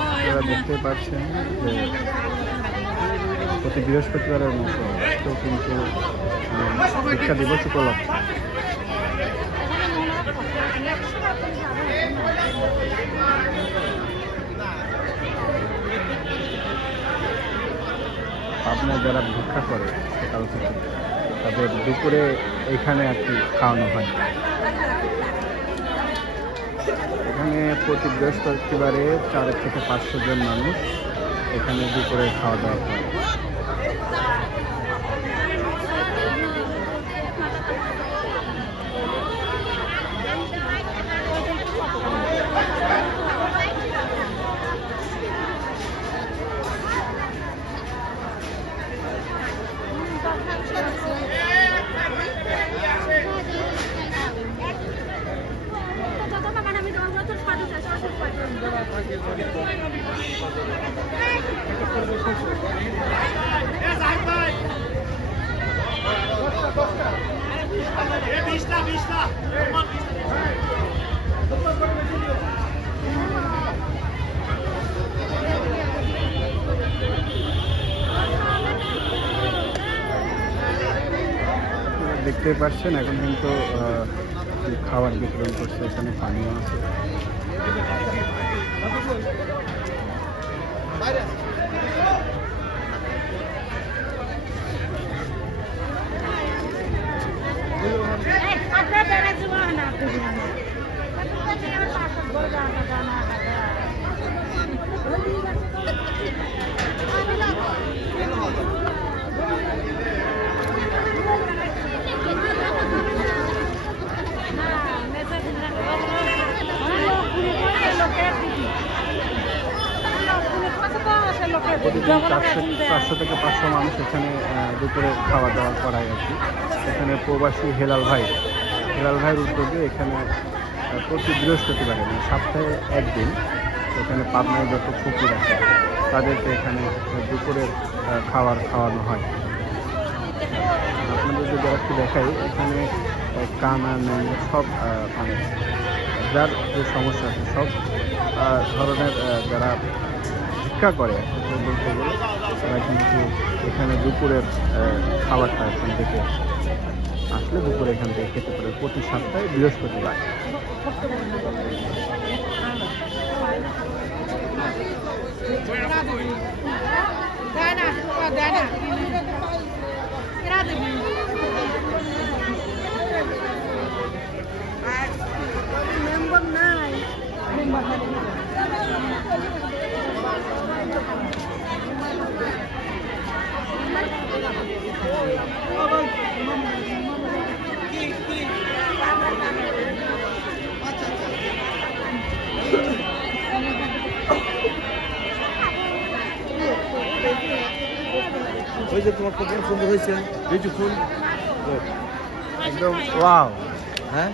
আপনারা দেখতে পাচ্ছেন যে প্রতি বৃহস্পতিবারের মতো তো কিন্তু শিক্ষা দিবস উপলক্ষে পাবনায় যারা ভিক্ষা করে সকাল থেকে তাদের দুপুরে এখানে আর কি খাওয়ানো হয়। এখানে প্রতি বৃহস্পতিবারে 4 থেকে 500 জন মানুষ এখানে দুপুরে খাওয়া দাওয়া করে। দেখতে পাচ্ছেন এখন কিন্তু খাবার বিতরণ করছে, এখানে পানিও আছে। প্রতিদিন 400 থেকে 500 মানুষ এখানে দুপুরে খাওয়া দাওয়া করায় আর কি। এখানে প্রবাসী হেলাল ভাইয়ের উদ্যোগে এখানে প্রতি বৃহস্পতিবারে মানে সপ্তাহে একদিন এখানে পাবনায় যত ফকির আছে তাদেরকে এখানে দুপুরের খাওয়ানো হয়। আপনাদের যদি একটু দেখাই, এখানে কানা ন্যাংরা সব মানে যার যে সমস্যা আছে সব ধরনের যারা ভিক্ষা করে বলতে গেলে তারা কিন্তু এখানে দুপুরের খাবারটা এখান থেকে আসলে দুপুরে এখান থেকে খেতে পারে প্রতি সপ্তাহে বৃহস্পতিবার। ওই যে তোমার কত সুন্দর হয়েছে, এই যে ফুল একদম ওয়াও। হ্যাঁ